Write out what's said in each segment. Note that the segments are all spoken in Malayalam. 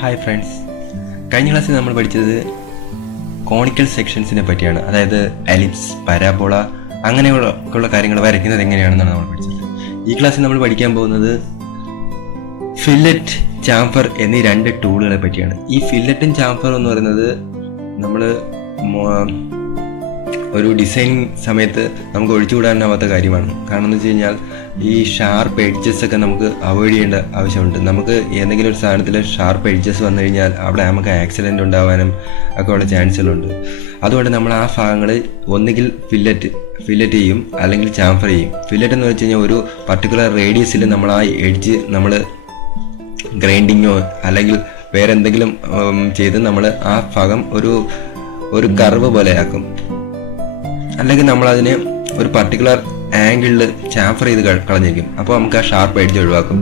ഹായ് ഫ്രണ്ട്സ്, കഴിഞ്ഞ ക്ലാസ്സിൽ നമ്മൾ പഠിച്ചത് കോണിക്കൽ സെക്ഷൻസിനെ പറ്റിയാണ്. അതായത് എലിപ്സ്, പരാബോള അങ്ങനെയുള്ള കാര്യങ്ങൾ വരയ്ക്കുന്നത് എങ്ങനെയാണെന്നാണ് നമ്മൾ പഠിച്ചത്. ഈ ക്ലാസ്സിൽ നമ്മൾ പഠിക്കാൻ പോകുന്നത് ഫില്ലറ്റ്, ചാംഫർ എന്നീ രണ്ട് ടൂളുകളെ പറ്റിയാണ്. ഈ ഫില്ലറ്റും ചാംഫറും എന്ന് പറയുന്നത് നമ്മൾ ഒരു ഡിസൈനിങ് സമയത്ത് നമുക്ക് ഒഴിച്ചുകൂടാനാവാത്ത കാര്യമാണ്. കാരണം എന്ന് വെച്ച് കഴിഞ്ഞാൽ ഈ ഷാർപ്പ് എഡ്ജസ് ഒക്കെ നമുക്ക് അവോയ്ഡ് ചെയ്യേണ്ട ആവശ്യമുണ്ട്. നമുക്ക് ഏതെങ്കിലും ഒരു സാധനത്തിൽ ഷാർപ്പ് എഡ്ജസ് വന്നു കഴിഞ്ഞാൽ അവിടെ നമുക്ക് ആക്സിഡൻറ്റ് ഉണ്ടാവാനും ഒക്കെ ഉള്ള ചാൻസുകളുണ്ട്. അതുകൊണ്ട് നമ്മൾ ആ ഭാഗങ്ങൾ ഒന്നുകിൽ ഫില്ലറ്റ് ചെയ്യും, അല്ലെങ്കിൽ ചാംഫർ ചെയ്യും. ഫില്ലറ്റ് എന്ന് വെച്ച് കഴിഞ്ഞാൽ ഒരു പർട്ടിക്കുലർ റേഡിയസിൽ നമ്മൾ ആ എഡ്ജ് നമ്മൾ ഗ്രൈൻഡിങ്ങോ അല്ലെങ്കിൽ വേറെ എന്തെങ്കിലും ചെയ്ത് നമ്മൾ ആ ഭാഗം ഒരു കർവ് പോലെ ആക്കും. അല്ലെങ്കിൽ നമ്മളതിനെ ഒരു പർട്ടിക്കുലർ ആംഗിളിൽ ചാംഫർ ചെയ്ത് കളഞ്ഞേക്കും. അപ്പോൾ നമുക്ക് ആ ഷാർപ്പ് എഡ്ജ് ഒഴിവാക്കും.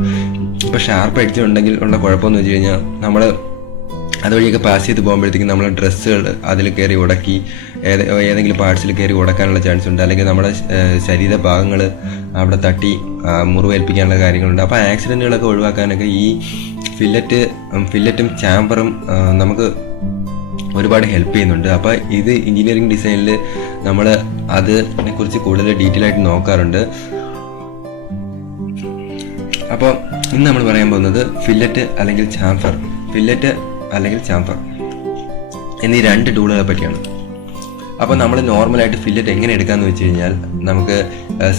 ഇപ്പോൾ ഷാർപ്പ് എഡ്ജ് ഉണ്ടെങ്കിൽ ഉള്ള കുഴപ്പമെന്ന് വെച്ച് കഴിഞ്ഞാൽ നമ്മൾ അതുവഴിയൊക്കെ പാസ് ചെയ്ത് പോകുമ്പോഴത്തേക്കും നമ്മൾ ഡ്രസ്സുകൾ അതിൽ കയറി ഉടക്കി ഏതെങ്കിലും പാർട്സിൽ കയറി ഉടക്കാനുള്ള ചാൻസ് ഉണ്ട്. അല്ലെങ്കിൽ നമ്മുടെ ശരീരഭാഗങ്ങൾ അവിടെ തട്ടി മുറിവേൽപ്പിക്കാനുള്ള കാര്യങ്ങളുണ്ട്. അപ്പോൾ ആക്സിഡൻറ്റുകളൊക്കെ ഒഴിവാക്കാനൊക്കെ ഈ ഫില്ലറ്റും ചാംഫറും നമുക്ക് ഒരുപാട് ഹെൽപ്പ് ചെയ്യുന്നുണ്ട്. അപ്പോൾ ഇത് എഞ്ചിനീയറിംഗ് ഡിസൈനിൽ നമ്മൾ അതിനെക്കുറിച്ച് കൂടുതൽ ഡീറ്റെയിൽ ആയിട്ട് നോക്കാറുണ്ട്. അപ്പോൾ ഇന്ന് നമ്മൾ പറയാൻ പോകുന്നത് ഫില്ലറ്റ് അല്ലെങ്കിൽ ചാംഫർ എന്നീ രണ്ട് ടൂളുകളെ പറ്റിയാണ്. അപ്പോൾ നമ്മൾ നോർമലായിട്ട് ഫില്ലറ്റ് എങ്ങനെ എടുക്കാമെന്ന് വെച്ച് കഴിഞ്ഞാൽ നമുക്ക്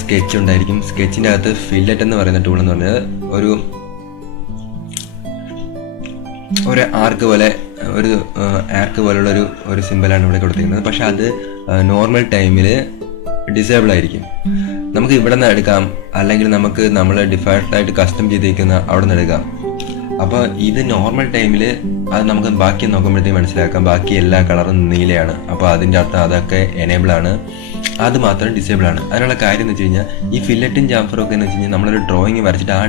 സ്കെച്ച് ഉണ്ടായിരിക്കും. സ്കെച്ചിൻ്റെ അകത്ത് ഫില്ലറ്റ് എന്ന് പറയുന്ന ടൂൾ എന്ന് പറഞ്ഞാൽ ഒരു ആർക്ക് പോലുള്ള ഒരു സിമ്പിളാണ് ഇവിടെ കൊടുത്തിരിക്കുന്നത്. പക്ഷെ അത് നോർമൽ ടൈമിൽ ഡിസേബിൾ ആയിരിക്കും. നമുക്ക് ഇവിടെ നിന്ന് എടുക്കാം, അല്ലെങ്കിൽ നമ്മൾ ഡിഫോൾട്ടായിട്ട് കസ്റ്റം ചെയ്തിരിക്കുന്ന അവിടെ നിന്ന് എടുക്കാം. അപ്പോൾ ഇത് നോർമൽ ടൈമിൽ അത് നമുക്ക് ബാക്കി നോക്കുമ്പോഴത്തേക്ക് മനസ്സിലാക്കാം ബാക്കി എല്ലാ കളറും നീലയാണ്. അപ്പോൾ അതിൻ്റെ അർത്ഥം അതൊക്കെ എനേബിൾ ആണ്, അത് മാത്രം ഡിസേബിൾ ആണ്. അതിനുള്ള കാര്യം എന്ന് വെച്ച് കഴിഞ്ഞാൽ ഈ ഫില്ലറ്റും ചാംഫറും ഒക്കെ എന്ന് വെച്ച് കഴിഞ്ഞാൽ നമ്മളൊരു ഡ്രോയിങ് വരച്ചിട്ട് ആ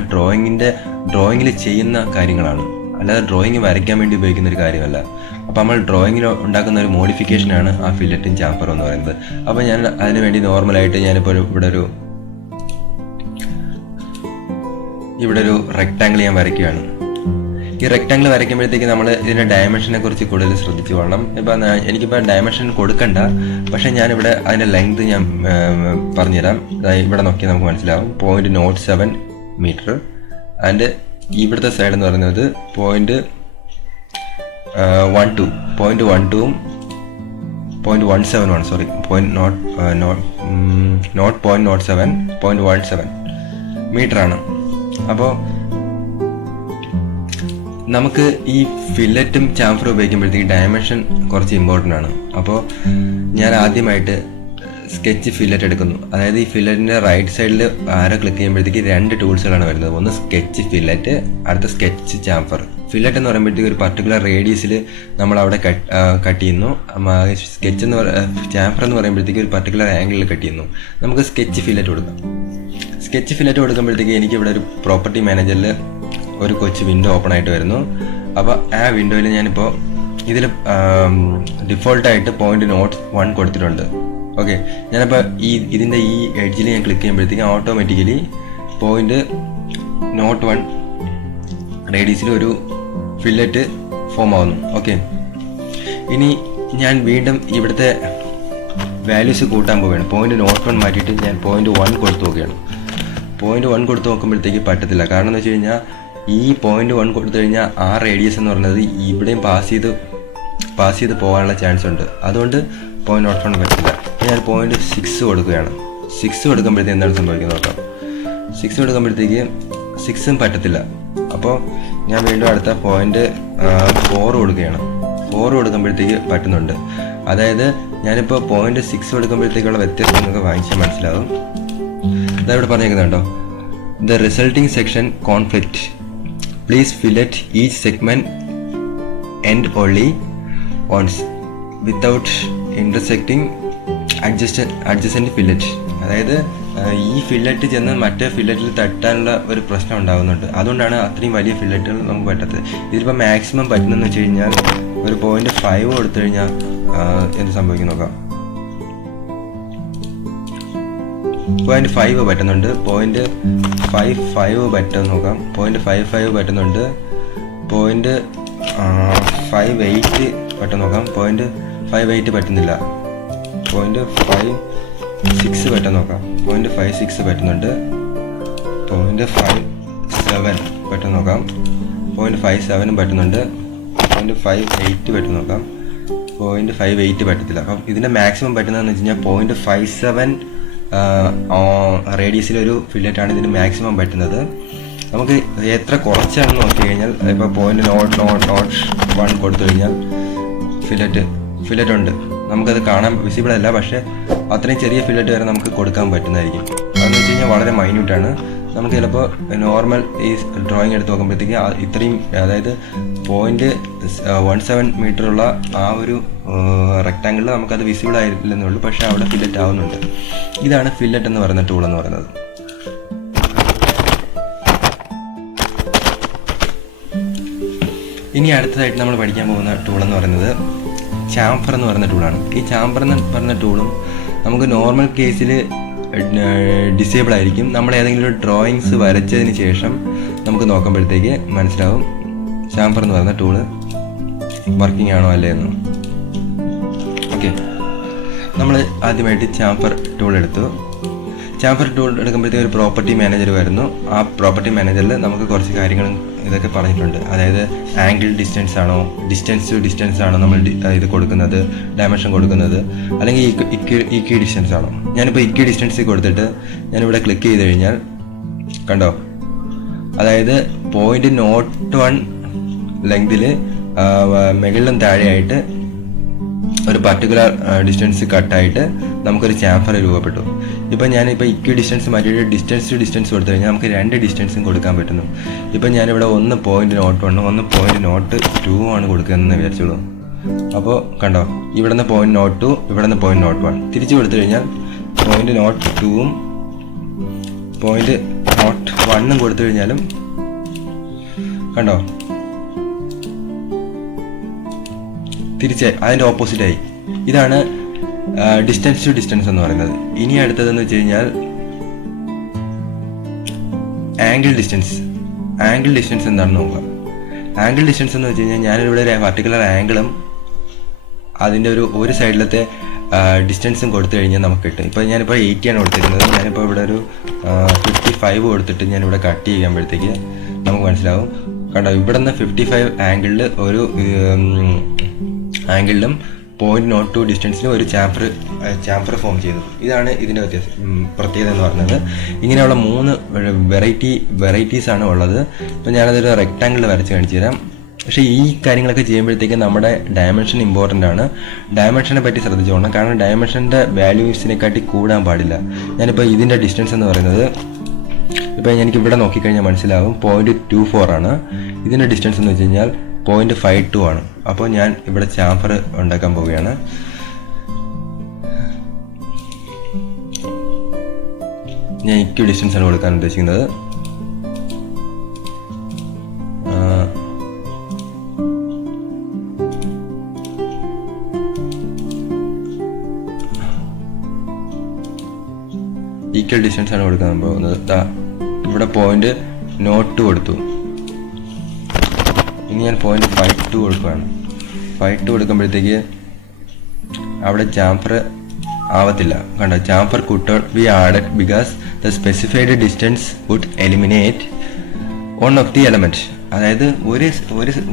ഡ്രോയിങ്ങിൽ ചെയ്യുന്ന കാര്യങ്ങളാണ്, അല്ലാതെ ഡ്രോയിങ് വരയ്ക്കാൻ വേണ്ടി ഉപയോഗിക്കുന്ന ഒരു കാര്യമല്ല. അപ്പോൾ നമ്മൾ ഡ്രോയിങ്ങിൽ ഉണ്ടാക്കുന്ന ഒരു മോഡിഫിക്കേഷനാണ് ആ ഫില്ലറ്റും ചാംഫറും എന്ന് പറയുന്നത്. അപ്പോൾ ഞാൻ അതിന് വേണ്ടി നോർമലായിട്ട് ഞാനിപ്പോൾ ഇവിടെ ഒരു റെക്ടാങ്കിൾ ഞാൻ വരയ്ക്കുകയാണ്. ഈ റെക്ടാങ്കിൾ വരയ്ക്കുമ്പോഴത്തേക്ക് നമ്മൾ ഇതിൻ്റെ ഡയമെൻഷനെ കുറിച്ച് കൂടുതൽ ശ്രദ്ധിച്ചു കൊള്ളണം. ഇപ്പം എനിക്കിപ്പോൾ ഡയമെൻഷൻ കൊടുക്കണ്ട, പക്ഷേ ഞാനിവിടെ അതിൻ്റെ ലെങ്ത് ഞാൻ പറഞ്ഞുതരാം. ഇവിടെ നോക്കിയാൽ നമുക്ക് മനസ്സിലാവും. 0.07 മീറ്റർ ആൻഡ് ഇവിടുത്തെ സൈഡ് എന്ന് പറയുന്നത് 0.17 മീറ്റർ ആണ്. അപ്പോൾ നമുക്ക് ഈ ഫില്ലറ്റും ചാംഫറും ഉപയോഗിക്കുമ്പോഴത്തേക്ക് ഡയമെൻഷൻ കുറച്ച് ഇമ്പോർട്ടൻ്റ് ആണ്. അപ്പോൾ ഞാൻ ആദ്യമായിട്ട് സ്കെച്ച് ഫില്ലറ്റ് എടുക്കുന്നു. അതായത് ഈ ഫില്ലറ്റിൻ്റെ റൈറ്റ് സൈഡിൽ ആരോ ക്ലിക്ക് ചെയ്യുമ്പോഴത്തേക്ക് രണ്ട് ടൂൾസുകളാണ് വരുന്നത്. ഒന്ന് സ്കെച്ച് ഫില്ലറ്റ്, അടുത്ത സ്കെച്ച് ചാംഫർ. ഫില്ലറ്റ് എന്ന് പറയുമ്പോഴത്തേക്ക് ഒരു പർട്ടിക്കുലർ റേഡിയസിൽ നമ്മൾ അവിടെ കട്ട് ചെയ്യുന്നു. ചാംഫർ എന്ന് പറയുമ്പോഴത്തേക്ക് ഒരു പർട്ടിക്കുലർ ആംഗിളിൽ കട്ട് ചെയ്യുന്നു. നമുക്ക് സ്കെച്ച് ഫില്ലറ്റ് കൊടുക്കാം. സ്കെച്ച് ഫില്ലറ്റ് കൊടുക്കുമ്പോഴത്തേക്ക് എനിക്ക് ഇവിടെ ഒരു പ്രോപ്പർട്ടി മാനേജറിൽ ഒരു കൊച്ചു വിൻഡോ ഓപ്പൺ ആയിട്ട് വരുന്നു. അപ്പോൾ ആ വിൻഡോയിൽ ഞാനിപ്പോൾ ഇതിൽ ഡിഫോൾട്ടായിട്ട് 0.01 കൊടുത്തിട്ടുണ്ട്. ഓക്കെ, ഞാനപ്പോൾ ഇതിൻ്റെ ഈ എഡ്ജിൽ ഞാൻ ക്ലിക്ക് ചെയ്യുമ്പോഴത്തേക്കും ഓട്ടോമാറ്റിക്കലി 0.01 റേഡിയസിൽ ഒരു ഫില്ലറ്റ് ഫോം ആവുന്നു. ഓക്കെ, ഇനി ഞാൻ വീണ്ടും ഇവിടുത്തെ വാല്യൂസ് കൂട്ടാൻ പോവുകയാണ്. 0.01 മാറ്റിയിട്ട് ഞാൻ 0.1 കൊടുത്തു നോക്കുകയാണ്. 0.1 കൊടുത്ത് നോക്കുമ്പോഴത്തേക്ക് പറ്റത്തില്ല. കാരണം എന്ന് വെച്ച് കഴിഞ്ഞാൽ ഈ 0.1 കൊടുത്തു കഴിഞ്ഞാൽ ആ റേഡിയസ് എന്ന് പറയുന്നത് ഇവിടെയും പാസ് ചെയ്ത് പോകാനുള്ള ചാൻസ് ഉണ്ട്. അതുകൊണ്ട് 0.01 പറ്റില്ല. ഞാൻ 0.6 കൊടുക്കുകയാണ്. 6 കൊടുക്കുമ്പോഴത്തേക്ക് എന്താണ് സംഭവിക്കുന്നത് നോക്കാം. 6 കൊടുക്കുമ്പോഴത്തേക്ക് 6ഉം പറ്റത്തില്ല. അപ്പോൾ ഞാൻ വീണ്ടും അടുത്ത 0.4 കൊടുക്കുകയാണ്. 4 കൊടുക്കുമ്പോഴത്തേക്ക് പറ്റുന്നുണ്ട്. അതായത് ഞാനിപ്പോൾ 0.6 കൊടുക്കുമ്പോഴത്തേക്കുള്ള വ്യത്യാസം നിങ്ങൾക്ക് വാങ്ങിച്ചാൽ മനസ്സിലാവും. ഇതാ ഇവിടെ പറഞ്ഞേക്കുന്നുണ്ടോ, the resulting section conflict, please fillet each segment end only once without intersecting adjacent fillet. അതായത് ഈ ഫില്ലറ്റ് ചെന്ന് മറ്റേ ഫില്ലറ്റിൽ തട്ടാനുള്ള ഒരു പ്രശ്നം ഉണ്ടാകുന്നുണ്ട്. അതുകൊണ്ടാണ് അത്രയും വലിയ ഫില്ലറ്റുകൾ നമുക്ക് പറ്റാത്തത്. ഇതിലിപ്പോൾ മാക്സിമം പറ്റുന്നതെന്ന് വെച്ച് കഴിഞ്ഞാൽ ഒരു 0.5 കൊടുത്തു കഴിഞ്ഞാൽ എന്ത് സംഭവിക്കും നോക്കാം. 0.5 പറ്റുന്നുണ്ട്. 0.55 പറ്റുമെന്ന് നോക്കാം. 0.55 പറ്റുന്നുണ്ട്. 5.8 പെട്ടെന്ന് നോക്കാം. 0.58 പറ്റുന്നില്ല. 0.56 പെട്ടെന്ന് നോക്കാം. 0.56 പറ്റുന്നുണ്ട്. 0.57 പെട്ടെന്ന് നോക്കാം. 0.57 പറ്റുന്നുണ്ട്. 0.58 പെട്ടെന്ന് നോക്കാം. 0.58 പറ്റത്തില്ല. അപ്പം ഇതിൻ്റെ മാക്സിമം പറ്റുന്നതെന്ന് വെച്ച് കഴിഞ്ഞാൽ 0.57 റേഡിയസിലൊരു ഫില്ലറ്റാണ് ഇതിന് മാക്സിമം പറ്റുന്നത്. നമുക്ക് എത്ര കുറച്ചാണെന്ന് നോക്കി കഴിഞ്ഞാൽ ഇപ്പോൾ 0.001 കൊടുത്തു കഴിഞ്ഞാൽ ഫില്ലറ്റ് ഉണ്ട്. നമുക്കത് കാണാൻ വിസിബിൾ അല്ല, പക്ഷേ അത്രയും ചെറിയ ഫില്ലറ്റ് വരെ നമുക്ക് കൊടുക്കാൻ പറ്റുന്നതായിരിക്കും. അതെന്ന് വെച്ച് കഴിഞ്ഞാൽ വളരെ മൈന്യൂട്ടാണ്. നമുക്ക് ചിലപ്പോൾ നോർമൽ ഈ ഡ്രോയിങ് എടുത്ത് നോക്കുമ്പോഴത്തേക്ക് ഇത്രയും, അതായത് 0.17 മീറ്ററുള്ള ആ ഒരു റെക്ടാങ്കിളിൽ നമുക്കത് വിസിബിൾ ആയില്ലെന്നേ ഉള്ളൂ, പക്ഷേ അവിടെ ഫില്ലറ്റ് ആവുന്നുണ്ട്. ഇതാണ് ഫില്ലറ്റ് എന്ന് പറയുന്ന ടൂൾ എന്ന് പറയുന്നത്. ഇനി അടുത്തതായിട്ട് നമ്മൾ പഠിക്കാൻ പോകുന്ന ടൂൾ എന്ന് പറയുന്നത് ചാംഫർ എന്ന് പറയുന്ന ടൂളാണ്. ഈ ചാംഫർ എന്ന് പറയുന്ന ടൂളും നമുക്ക് നോർമൽ കേസിൽ ഡിസേബിൾ ആയിരിക്കും. നമ്മൾ ഏതെങ്കിലും ഒരു ഡ്രോയിങ്സ് വരച്ചതിന് ശേഷം നമുക്ക് നോക്കുമ്പോഴത്തേക്ക് മനസ്സിലാവും ചാംഫർ എന്ന് പറയുന്ന ടൂള് വർക്കിംഗ് ആണോ അല്ലേ എന്ന്. ഓക്കെ, നമ്മൾ ആദ്യമായിട്ട് ചാംഫർ ടൂൾ എടുത്തു. ചാംഫർ ടൂൾ എടുക്കുമ്പോഴത്തേക്ക് ഒരു പ്രോപ്പർട്ടി മാനേജർ വരുന്നു. ആ പ്രോപ്പർട്ടി മാനേജറിൽ നമുക്ക് കുറച്ച് കാര്യങ്ങളും ഇതൊക്കെ പറഞ്ഞിട്ടുണ്ട്. അതായത് ആംഗിൾ ഡിസ്റ്റൻസ് ആണോ, ഡിസ്റ്റൻസ് ടു ഡിസ്റ്റൻസ് ആണോ നമ്മൾ ഇത് കൊടുക്കുന്നത്, ഡയമെൻഷൻ കൊടുക്കുന്നത്, അല്ലെങ്കിൽ ഈക്വി ഡിസ്റ്റൻസ് ആണോ. ഞാനിപ്പോൾ ഈക്വി ഡിസ്റ്റൻസ് കൊടുത്തിട്ട് ഞാനിവിടെ ക്ലിക്ക് ചെയ്ത് കഴിഞ്ഞാൽ കണ്ടോ, അതായത് 0.01 ലെങ്തിൽ മുകളിലും താഴെയായിട്ട് ഒരു പർട്ടിക്കുലർ ഡിസ്റ്റൻസ് കട്ടായിട്ട് നമുക്കൊരു ചാംഫർ രൂപപ്പെട്ടു. ഇപ്പം ഞാനിപ്പോൾ ഈക്വി ഡിസ്റ്റൻസ് മാറ്റിയിട്ട് ഡിസ്റ്റൻസ് ടു ഡിസ്റ്റൻസ് കൊടുത്തു കഴിഞ്ഞാൽ നമുക്ക് 2 ഡിസ്റ്റൻസും കൊടുക്കാൻ പറ്റുന്നു. ഇപ്പം ഞാനിവിടെ 1.01 1.02 ആണ് കൊടുക്കുന്നതെന്ന് വിചാരിച്ചോളൂ. അപ്പോൾ കണ്ടോ, ഇവിടെ നിന്ന് 0.02, ഇവിടെ നിന്ന് 0.01 തിരിച്ചു കൊടുത്തു കഴിഞ്ഞാൽ 0.02ഉം 0.01ഉം കൊടുത്തു കഴിഞ്ഞാലും കണ്ടോ തിരിച്ച് അതിൻ്റെ ഓപ്പോസിറ്റായി. ഇതാണ് ഡിസ്റ്റൻസ് ടു ഡിസ്റ്റൻസ് എന്ന് പറയുന്നത്. ഇനി അടുത്തതെന്ന് വെച്ച് കഴിഞ്ഞാൽ ആംഗിൾ ഡിസ്റ്റൻസ്. ആംഗിൾ ഡിസ്റ്റൻസ് എന്താണെന്ന് നോക്കാം. ആംഗിൾ ഡിസ്റ്റൻസ് എന്ന് വെച്ച് കഴിഞ്ഞാൽ ഞാനിവിടെ ഒരു പർട്ടിക്കുലർ ആംഗിളും അതിൻ്റെ ഒരു സൈഡിലത്തെ ഡിസ്റ്റൻസും കൊടുത്തു കഴിഞ്ഞാൽ നമുക്ക് കിട്ടും. ഇപ്പോൾ ഞാനിപ്പോൾ 80 ആണ് കൊടുത്തിരുന്നത്. ഞാനിപ്പോൾ ഇവിടെ ഒരു 55 കൊടുത്തിട്ട് ഞാനിവിടെ കട്ട് ചെയ്യുമ്പോഴത്തേക്ക് നമുക്ക് മനസ്സിലാവും. കണ്ടോ, ഇവിടെ നിന്ന് 55 ആംഗിളിൽ ഒരു ആംഗിളിലും 0.02 ഡിസ്റ്റൻസിലും ഒരു ചാംഫർ ഫോം ചെയ്തു. ഇതാണ് ഇതിൻ്റെ പ്രത്യേകത എന്ന് പറയുന്നത്. ഇങ്ങനെയുള്ള 3 വെറൈറ്റീസാണ് ഉള്ളത്. ഇപ്പം ഞാനതൊരു റെക്ടാങ്കിൾ വരച്ച് കാണിച്ചു തരാം. പക്ഷേ ഈ കാര്യങ്ങളൊക്കെ ചെയ്യുമ്പോഴത്തേക്ക് നമ്മുടെ ഡയമെൻഷൻ ഇമ്പോർട്ടൻ്റ് ആണ്. ഡയമെൻഷനെ പറ്റി ശ്രദ്ധിച്ചോളണം. കാരണം ഡയമെൻഷൻ്റെ വാല്യൂസിനെക്കാട്ടി കൂടാൻ പാടില്ല. ഞാനിപ്പോൾ ഇതിൻ്റെ ഡിസ്റ്റൻസ് എന്ന് പറയുന്നത് ഇപ്പോൾ എനിക്കിവിടെ നോക്കിക്കഴിഞ്ഞാൽ മനസ്സിലാവും 0.24 ആണ്. ഇതിൻ്റെ ഡിസ്റ്റൻസ് എന്ന് വെച്ച് കഴിഞ്ഞാൽ 0.52 ആണ്. അപ്പോൾ ഞാൻ ഇവിടെ ചാംഫർ ഉണ്ടാക്കാൻ പോവുകയാണ്. ഞാൻ ഈക്വൽ ഡിസ്റ്റൻസ് ആണ് കൊടുക്കാൻ ഉദ്ദേശിക്കുന്നത്. ഈക്വൽ ഡിസ്റ്റൻസ് ആണ് കൊടുക്കാൻ പോകുന്നത്. ഇവിടെ 0.02 കൊടുത്തു. ഇനി ഞാൻ 0.52 കൊടുക്കുകയാണ്. 52 കൊടുക്കുമ്പോഴത്തേക്ക് അവിടെ ചാംഫർ ആവത്തില്ല. കണ്ടോ, chamfer could not be added because the specified distance would eliminate one of the element. അതായത്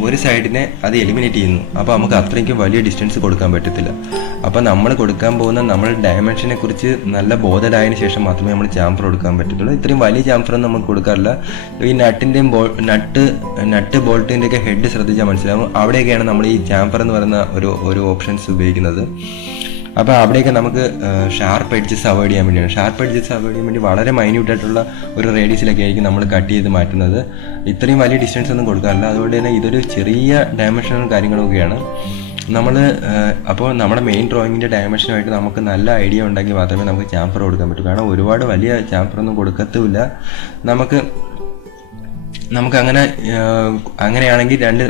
ഒരു സൈഡിനെ അത് എലിമിനേറ്റ് ചെയ്യുന്നു. അപ്പോൾ നമുക്ക് അത്രയ്ക്കും വലിയ ഡിസ്റ്റൻസ് കൊടുക്കാൻ പറ്റത്തില്ല. അപ്പോൾ നമ്മൾ കൊടുക്കാൻ പോകുന്ന നമ്മൾ ഡയമെൻഷനെ കുറിച്ച് നല്ല ബോധമായതിനു ശേഷം മാത്രമേ നമ്മൾ ചാംഫർ കൊടുക്കാൻ പറ്റത്തുള്ളൂ. ഇത്രയും വലിയ ചാംഫറൊന്നും നമുക്ക് കൊടുക്കാറില്ല. ഈ നട്ടിൻ്റെയും നട്ട് ബോൾട്ടിൻ്റെയൊക്കെ ഹെഡ് ശ്രദ്ധിച്ചാൽ മനസ്സിലാവും. അവിടെയൊക്കെയാണ് നമ്മൾ ഈ ചാംഫർ എന്ന് പറയുന്ന ഒരു ഓപ്ഷൻസ് ഉപയോഗിക്കുന്നത്. അപ്പോൾ അവിടെയൊക്കെ നമുക്ക് ഷാർപ്പ് എഡ്ജസ് അവോയ്ഡ് ചെയ്യാൻ വേണ്ടിയാണ്. ഷാർപ്പ് എഡ്ജസ് അവോയ്ഡ് ചെയ്യാൻ വേണ്ടി വളരെ മൈന്യൂട്ടായിട്ടുള്ള ഒരു റേഡിയസിലൊക്കെ ആയിരിക്കും നമ്മൾ കട്ട് ചെയ്ത് മാറ്റുന്നത്. ഇത്രയും വലിയ ഡിസ്റ്റൻസ് ഒന്നും കൊടുക്കാറില്ല. അതുകൊണ്ട് തന്നെ ഇതൊരു ചെറിയ ഡയമെൻഷനും കാര്യങ്ങളൊക്കെയാണ് നമ്മൾ. അപ്പോൾ നമ്മുടെ മെയിൻ ഡ്രോയിങ്ങിൻ്റെ ഡയമെൻഷനുമായിട്ട് നമുക്ക് നല്ല ഐഡിയ ഉണ്ടെങ്കിൽ മാത്രമേ നമുക്ക് ചാംഫർ കൊടുക്കാൻ പറ്റൂ. കാരണം ഒരുപാട് വലിയ ചാംഫറൊന്നും കൊടുക്കത്തുമില്ല. അങ്ങനെയാണെങ്കിൽ രണ്ട്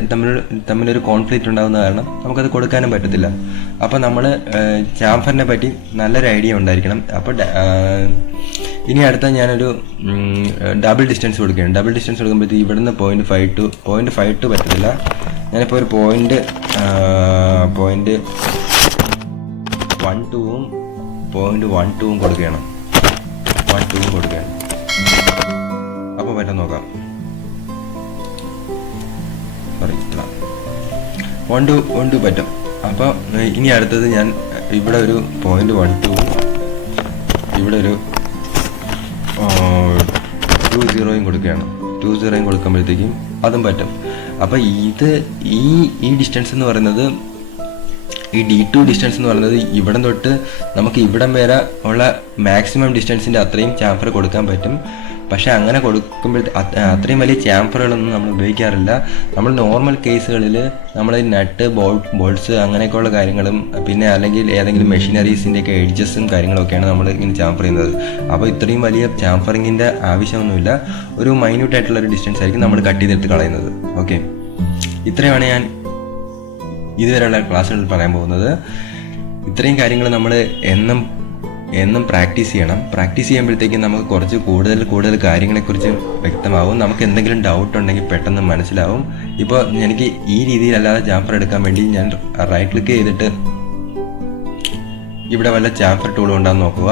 തമ്മിലൊരു കോൺഫ്ലിക്റ്റ് ഉണ്ടാകുന്ന കാരണം നമുക്കത് കൊടുക്കാനും പറ്റത്തില്ല. അപ്പോൾ നമ്മൾ ചാംഫറിനെ പറ്റി നല്ലൊരു ഐഡിയ ഉണ്ടായിരിക്കണം. അപ്പോൾ ഇനി അടുത്ത ഞാനൊരു ഡബിൾ ഡിസ്റ്റൻസ് കൊടുക്കുകയാണ്. ഡബിൾ ഡിസ്റ്റൻസ് കൊടുക്കുമ്പോഴത്തേക്ക് ഇവിടുന്ന് 0.52 പറ്റത്തില്ല. ഞാനിപ്പോൾ ഒരു പോയിന്റ് 1-2-ഉം പോയിന്റ് 1-2-ഉം കൊടുക്കുകയാണ്. 1-2-ഉം കൊടുക്കുകയാണ്. അപ്പോൾ പറ്റാൻ നോക്കാം. സോറി, 1-2 പറ്റും. അപ്പോൾ ഇനി അടുത്തത് ഞാൻ ഇവിടെ ഒരു പോയിന്റ് 1-2-ഉം ഇവിടെ ഒരു 2-0-യും കൊടുക്കുകയാണ്. 2-0-യും കൊടുക്കുമ്പോഴത്തേക്കും അതും പറ്റും. അപ്പോൾ ഈ ഡിസ്റ്റൻസ് എന്ന് പറയുന്നത്, ഈ D2 ഡിസ്റ്റൻസ് എന്ന് പറയുന്നത് ഇവിടം തൊട്ട് നമുക്ക് ഇവിടം വരെ ഉള്ള മാക്സിമം ഡിസ്റ്റൻസിൻ്റെ അത്രയും ചാംഫർ കൊടുക്കാൻ പറ്റും. പക്ഷേ അങ്ങനെ അത്രയും വലിയ ചാംഫറുകളൊന്നും നമ്മൾ ഉപയോഗിക്കാറില്ല. നമ്മൾ നോർമൽ കേസുകളിൽ നമ്മൾ നട്ട് ബോൾട്ട്സ് അങ്ങനെയൊക്കെയുള്ള കാര്യങ്ങളും പിന്നെ അല്ലെങ്കിൽ ഏതെങ്കിലും മെഷീനറീസിൻ്റെയൊക്കെ എഡ്ജസും കാര്യങ്ങളൊക്കെയാണ് നമ്മൾ ഇങ്ങനെ ചാംഫർ ചെയ്യുന്നത്. അപ്പോൾ ഇത്രയും വലിയ ചാംഫറിങ്ങിൻ്റെ ആവശ്യമൊന്നുമില്ല. ഒരു മൈന്യൂട്ടായിട്ടുള്ളൊരു ഡിസ്റ്റൻസ് ആയിരിക്കും നമ്മൾ കട്ട് ചെയ്തെടുത്ത് കളയുന്നത്. ഓക്കെ, ഇത്രയാണ് ഞാൻ ഇതുവരെയുള്ള ക്ലാസ്സുകളിൽ പറയാൻ പോകുന്നത്. ഇത്രയും കാര്യങ്ങൾ നമ്മൾ എന്നും പ്രാക്ടീസ് ചെയ്യണം. പ്രാക്ടീസ് ചെയ്യുമ്പോഴത്തേക്കും നമുക്ക് കുറച്ച് കൂടുതൽ കാര്യങ്ങളെക്കുറിച്ച് വ്യക്തമാവും. നമുക്ക് എന്തെങ്കിലും ഡൗട്ട് ഉണ്ടെങ്കിൽ പെട്ടെന്ന് മനസ്സിലാവും. ഇപ്പോൾ എനിക്ക് ഈ രീതിയിലല്ലാതെ ചാംഫർ എടുക്കാൻ വേണ്ടി ഞാൻ റൈറ്റ് ക്ലിക്ക് ചെയ്തിട്ട് ഇവിടെ വല്ല ചാംഫർ ടൂൾ ഉണ്ടാകുന്ന നോക്കുക.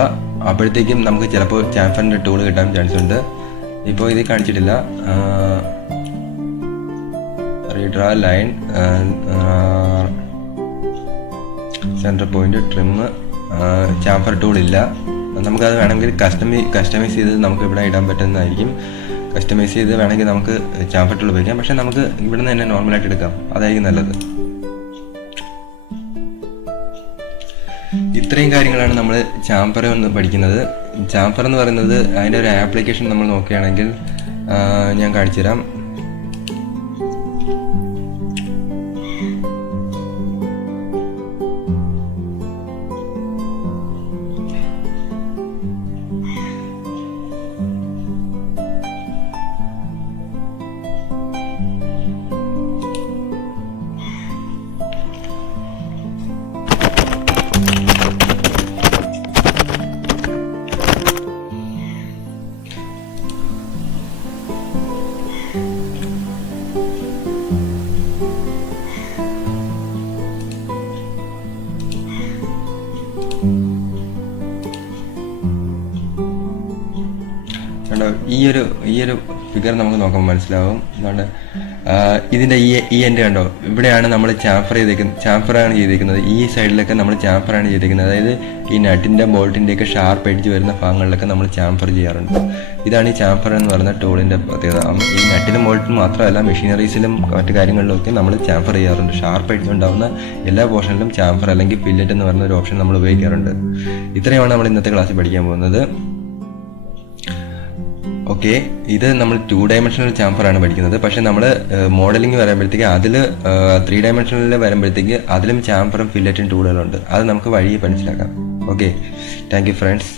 അപ്പോഴത്തേക്കും നമുക്ക് ചിലപ്പോൾ ചാംഫറിൻ്റെ ടൂൾ കിട്ടാൻ ചാൻസ് ഉണ്ട്. ഇപ്പോൾ ഇത് കാണിച്ചിട്ടില്ല. Redraw line, centre point, trim, chamfer tool ഇല്ല. നമുക്കത് വേണമെങ്കിൽ കസ്റ്റമൈസ് ചെയ്ത് നമുക്ക് ഇവിടെ ഇടാൻ പറ്റുന്നതായിരിക്കും. കസ്റ്റമൈസ് ചെയ്ത് വേണമെങ്കിൽ നമുക്ക് ചാംഫർ ടൂൾ ഉപയോഗിക്കാം. പക്ഷെ നമുക്ക് ഇവിടെ നിന്ന് തന്നെ നോർമലായിട്ട് എടുക്കാം, അതായിരിക്കും നല്ലത്. ഇത്രയും കാര്യങ്ങളാണ് നമ്മൾ ചാംഫർ എന്ന് പഠിക്കുന്നത്. ചാംഫർ എന്ന് പറയുന്നത് അതിൻ്റെ ഒരു ആപ്ലിക്കേഷൻ നമ്മൾ നോക്കുകയാണെങ്കിൽ ഞാൻ കാണിച്ചു തരാം. കണ്ടോ, ഈ ഒരു ഫിഗർ നമുക്ക് നോക്കുമ്പോൾ മനസ്സിലാവും. അതുകൊണ്ട് ഇതിൻ്റെ ഈ എൻഡ് കണ്ടോ, ഇവിടെയാണ് നമ്മൾ ചാംഫറാണ് ചെയ്തേക്കുന്നത്. ഈ സൈഡിലൊക്കെ നമ്മൾ ചാംഫറാണ് ചെയ്തേക്കുന്നത്. അതായത് ഈ നട്ടിൻ്റെ ബോൾട്ടിൻ്റെയൊക്കെ ഷാർപ്പ് എഡ്ജ് വരുന്ന ഭാഗങ്ങളിലൊക്കെ നമ്മൾ ചാംഫർ ചെയ്യാറുണ്ട്. ഇതാണ് ഈ ചാംഫർ എന്ന് പറയുന്ന ടൂളിൻ്റെ പ്രത്യേകത. ഈ നട്ടിലും ബോൾട്ടിലും മാത്രമല്ല, മെഷീനറീസിലും മറ്റു കാര്യങ്ങളിലൊക്കെ നമ്മൾ ചാംഫർ ചെയ്യാറുണ്ട്. ഷാർപ്പ് എഡ്ജ് ഉണ്ടാകുന്ന എല്ലാ പോർഷനിലും ചാംഫർ അല്ലെങ്കിൽ ഫില്ലറ്റ് എന്ന് പറയുന്ന ഒരു ഓപ്ഷൻ നമ്മൾ ഉപയോഗിക്കാറുണ്ട്. ഇത്രയുമാണ് നമ്മൾ ഇന്നത്തെ ക്ലാസ്സിൽ പഠിക്കാൻ പോകുന്നത്. ഓക്കെ, ഇത് നമ്മൾ 2 ഡയമെൻഷണൽ ചാംഫറാണ് പഠിക്കുന്നത്. പക്ഷേ നമ്മൾ മോഡലിംഗ് വരുമ്പോഴത്തേക്ക് അതിൽ 3 ഡയമെൻഷനിൽ വരുമ്പോഴത്തേക്ക് അതിലും ചാംഫറും ഫില്ലറ്റും ടൂളുകളുണ്ട്. അത് നമുക്ക് വഴിയെ മനസ്സിലാക്കാം. Okay, thank you friends.